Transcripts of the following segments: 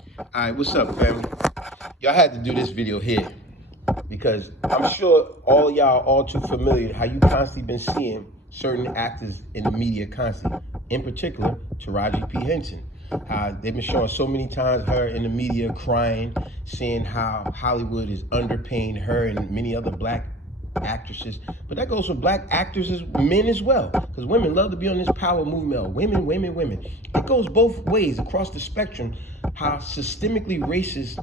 All right, what's up, family? Y'all had to do this video here because I'm sure all y'all all too familiar how you constantly been seeing certain actors in the media constantly. In particular, Taraji P. Henson. They've been showing so many times her in the media crying, seeing how Hollywood is underpaying her and many other black actresses. But that goes for black actors as men as well, because women love to be on this power movement. Women, women, women. It goes both ways across the spectrum. How systemically racist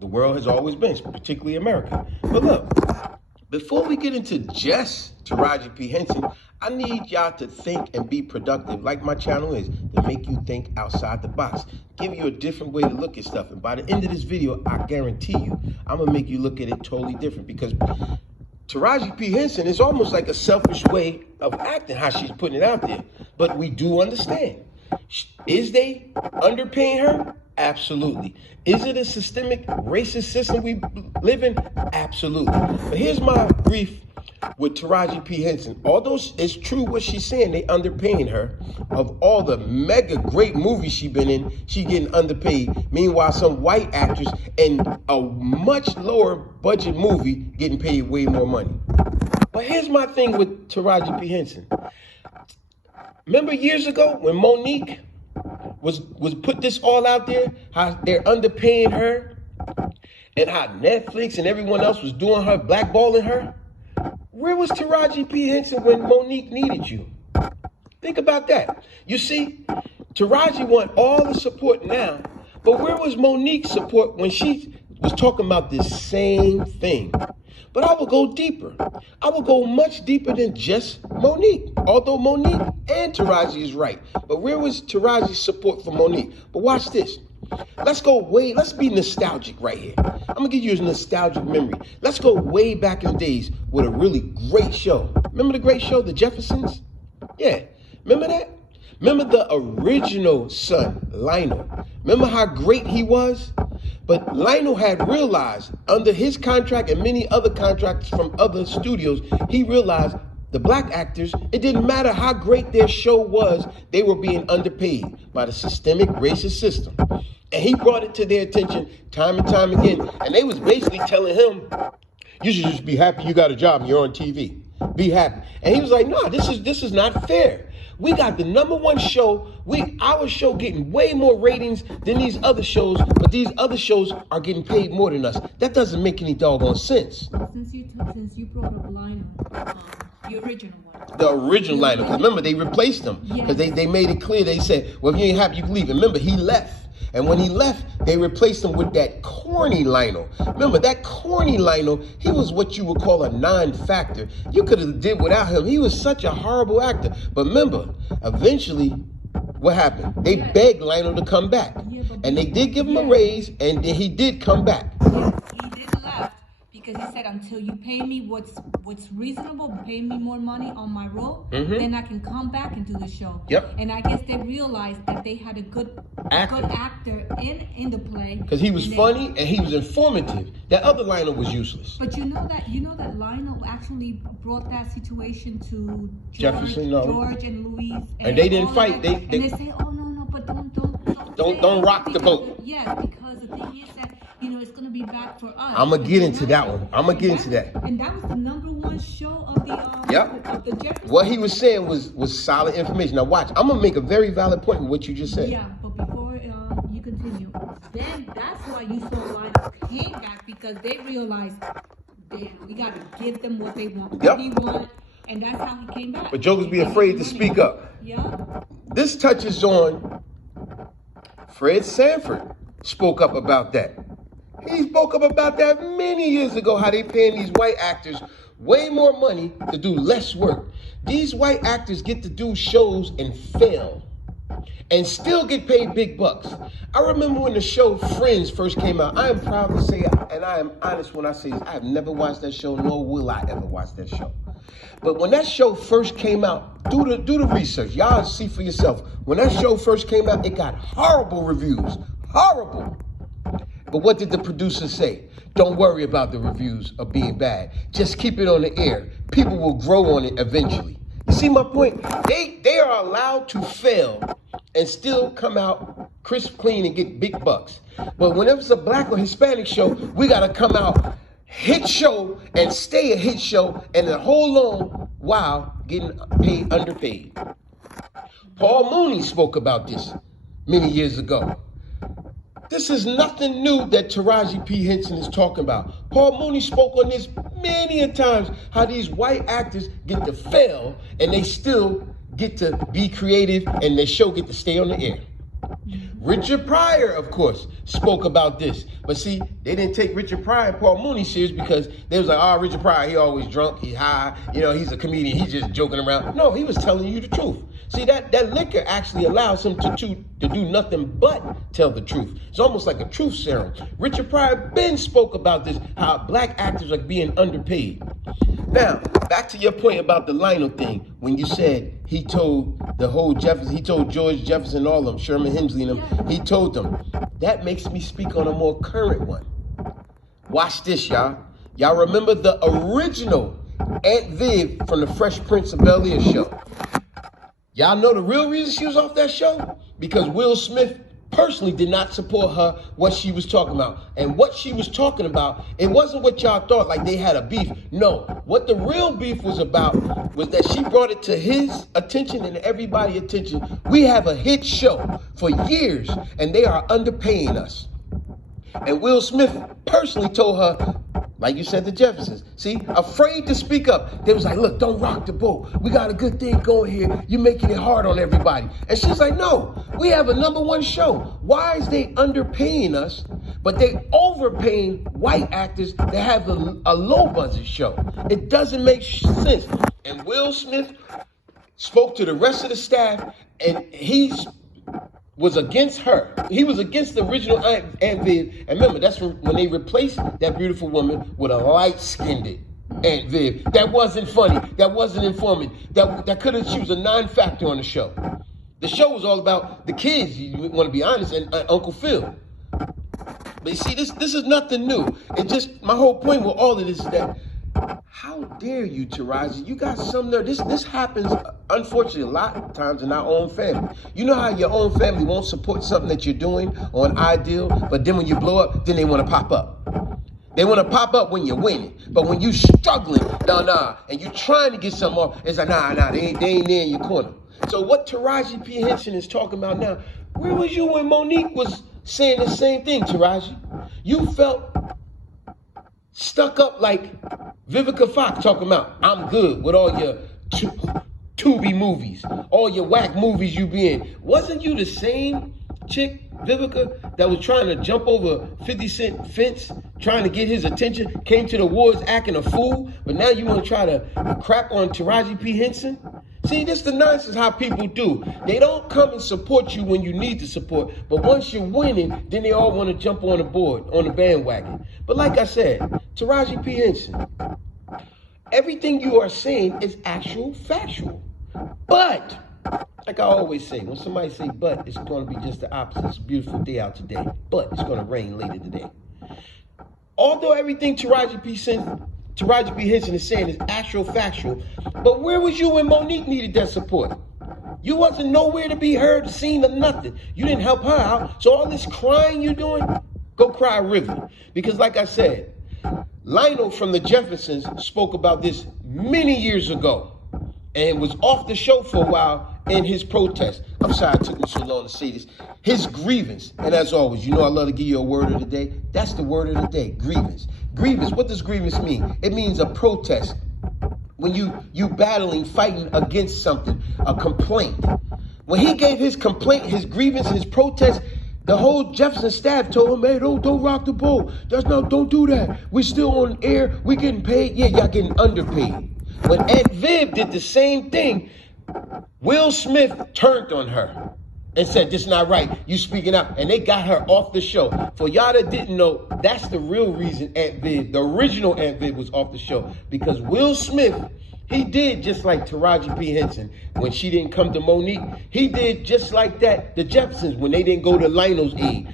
the world has always been, particularly America. But look, before we get into just Taraji P. Henson, I need y'all to think and be productive, like my channel is, to make you think outside the box, give you a different way to look at stuff. And by the end of this video, I guarantee you, I'm gonna make you look at it totally different, because Taraji P. Henson is almost like a selfish way of acting, how she's putting it out there. But we do understand. Is they underpaying her? Absolutely. Is it a systemic racist system we live in? Absolutely. But here's my brief with Taraji P. Henson. Although it's true what she's saying, they underpaying her. Of all the mega great movies she been in, she getting underpaid. Meanwhile, some white actress in a much lower budget movie getting paid way more money. But here's my thing with Taraji P. Henson. Remember years ago when Monique was put this all out there, how they're underpaying her, and how Netflix and everyone else was doing her, blackballing her? Where was Taraji P. Henson when Monique needed you? Think about that. You see, Taraji want all the support now, but where was Monique's support when she was talking about this same thing? But I will go deeper. I will go much deeper than just Monique. Although Monique and Taraji is right. But where was Taraji's support for Monique? But watch this. Let's be nostalgic right here. I'm gonna give you a nostalgic memory. Let's go way back in the days with a really great show. Remember the great show, The Jeffersons? Yeah, remember that? Remember the original son, Lionel? Remember how great he was? But Lionel had realized under his contract and many other contracts from other studios, he realized the black actors, it didn't matter how great their show was, they were being underpaid by the systemic racist system. And he brought it to their attention time and time again. And they was basically telling him, you should just be happy you got a job and you're on TV. Be happy. And he was like, no, this is not fair. We got the #1 show. Our show getting way more ratings than these other shows, but these other shows are getting paid more than us. That doesn't make any doggone sense. Since you brought up Lionel, the original one. The original Lionel, because remember they replaced him because they made it clear. They said, well, if you ain't happy, you can leave. And remember, he left. And when he left, they replaced him with that corny Lionel. Remember, that corny Lionel, he was what you would call a non-factor. You could have did without him. He was such a horrible actor. But remember, eventually, what happened? They begged Lionel to come back. And they did give him a raise, and he did come back. Yeah, he did left because he said, until you pay me what's reasonable, pay me more money on my role, then I can come back and do the show. Yep. And I guess they realized that they had a good actor in the play. Because he was funny and he was informative. That other Lionel was useless. But you know that Lionel actually brought that situation to George and Louise. And they didn't fight. And they say, oh no, but don't rock the boat. Yeah, because the thing is that, it's going to be back for us. I'm going to get into that one. I'm going to get into that. And that was the #1 show of the of the Jeffersons. What he was saying was solid information. Now watch, I'm going to make a very valid point with what you just said. Yeah, but before you continue, then that's why you saw Lionel came back, because they realized, damn, we got to give them what they want. What he want, and that's how he came back. But jokers be afraid to speak up. Yeah. This touches on Fred Sanford spoke up about that. He spoke up about that many years ago, how they paying these white actors way more money to do less work. These white actors get to do shows and fail and still get paid big bucks. I remember when the show Friends first came out. I am proud to say, and I am honest when I say this, I have never watched that show, nor will I ever watch that show. But when that show first came out, do the research. Y'all see for yourself. When that show first came out, it got horrible reviews. Horrible. But what did the producers say? Don't worry about the reviews of being bad. Just keep it on the air. People will grow on it eventually. You see my point? They are allowed to fail and still come out crisp clean and get big bucks. But whenever it's a black or Hispanic show, we gotta come out hit show and stay a hit show and the whole long while getting paid underpaid. Paul Mooney spoke about this many years ago. This is nothing new that Taraji P. Henson is talking about. Paul Mooney spoke on this many a times, how these white actors get to fail and they still get to be creative and their show get to stay on the air. Richard Pryor, of course, spoke about this. But see, they didn't take Richard Pryor and Paul Mooney serious because they was like, oh, Richard Pryor, he always drunk, he high, he's a comedian, he's just joking around. No, he was telling you the truth. See, that liquor actually allows him to do nothing but tell the truth. It's almost like a truth serum. Richard Pryor been spoke about this, how black actors are being underpaid. Now, back to your point about the Lionel thing, when you said he told the whole Jefferson, he told George Jefferson, all of them, Sherman Hemsley and them, he told them. That makes me speak on a more current one. Watch this, y'all. Y'all remember the original Aunt Viv from the Fresh Prince of Bel-Air show? Y'all know the real reason she was off that show? Because Will Smith personally did not support her, what she was talking about. And what she was talking about, it wasn't what y'all thought, like they had a beef. No, what the real beef was about was that she brought it to his attention and everybody's attention. We have a hit show for years and they are underpaying us. And Will Smith personally told her, like you said, the Jeffersons, see, afraid to speak up. They was like, look, don't rock the boat. We got a good thing going here. You're making it hard on everybody. And she's like, no, we have a #1 show. Why is they underpaying us, but they overpaying white actors that have a low budget show? It doesn't make sense. And Will Smith spoke to the rest of the staff and was against her. He was against the original Aunt Viv. And remember, that's when they replaced that beautiful woman with a light-skinned Aunt Viv. That wasn't funny. That wasn't informative. That could have, she was a non-factor on the show. The show was all about the kids, you want to be honest, and Uncle Phil. But you see, this is nothing new. It just, my whole point with all of this is that, how dare you, Taraji? You got some nerve. This happens, unfortunately, a lot of times in our own family. You know how your own family won't support something that you're doing on Ideal, but then when you blow up, then they want to pop up. They want to pop up when you're winning. But when you struggling, nah, and you trying to get something off, it's like, nah, they ain't there in your corner. So what Taraji P. Henson is talking about now, where was you when Monique was saying the same thing, Taraji? You felt stuck up like Vivica Fox talking about, I'm good with all your Tubi movies, all your whack movies you be in. Wasn't you the same chick, Vivica, that was trying to jump over 50 Cent fence, trying to get his attention, came to the awards acting a fool, but now you want to try to crap on Taraji P. Henson? See, this is the nonsense how people do. They don't come and support you when you need to support, but once you're winning, then they all want to jump on the board, on the bandwagon. But like I said, Taraji P. Henson, everything you are saying is actual factual. But, like I always say, when somebody say but, it's going to be just the opposite. It's a beautiful day out today, but it's going to rain later today. Although everything Taraji P. Henson is saying is actual factual, but where was you when Monique needed that support? You wasn't nowhere to be heard, seen, or nothing. You didn't help her out. So all this crying you doing, go cry a river. Because like I said, Lionel from the Jeffersons spoke about this many years ago and was off the show for a while in his protest. I'm sorry it took me so long to say this. His grievance, and as always, you know I love to give you a word of the day. That's the word of the day, grievance. Grievance, what does grievance mean? It means a protest. When you battling, fighting against something, a complaint. When he gave his complaint, his grievance, his protest, the whole Jefferson staff told him, hey, don't rock the boat. Don't do that. We're still on air. We're getting paid. Yeah, y'all getting underpaid. When Aunt Viv did the same thing, Will Smith turned on her and said, this is not right. You speaking out. And they got her off the show. For y'all that didn't know, that's the real reason Aunt Viv, the original Aunt Viv, was off the show. Because Will Smith, he did just like Taraji P. Henson when she didn't come to Monique. He did just like that, the Jeffersons, when they didn't go to Lionel's aid.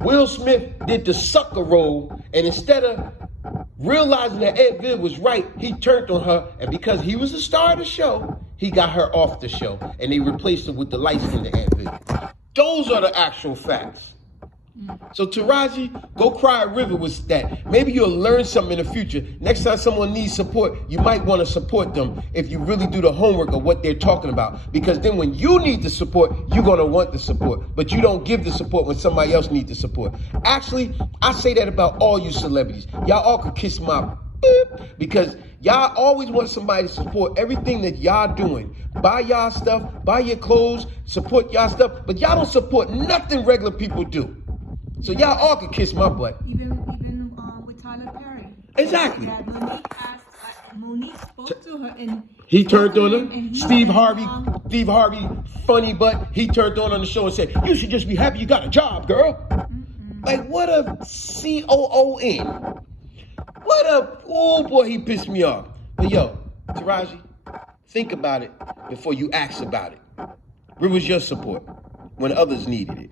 Will Smith did the sucker role, and instead of Realizing that Ed Viv was right, he turned on her, and because he was the star of the show, he got her off the show, and they replaced her with the light-skinned Ed Viv. Those are the actual facts. So Taraji, go cry a river with that. Maybe you'll learn something in the future. Next time someone needs support, you might want to support them if you really do the homework of what they're talking about. Because then when you need the support, you're going to want the support. But you don't give the support when somebody else needs the support. Actually, I say that about all you celebrities. Y'all all could kiss my beep, because y'all always want somebody to support everything that y'all doing. Buy y'all stuff, buy your clothes, support y'all stuff. But y'all don't support nothing regular people do. So y'all all could kiss my butt. Even with Tyler Perry. Exactly. That Monique spoke to her and he turned on him. Steve Harvey, funny butt. He turned on the show and said, "You should just be happy you got a job, girl." Like what a COON. What a, oh boy, he pissed me off. But yo, Taraji, think about it before you ask about it. Where was your support when others needed it?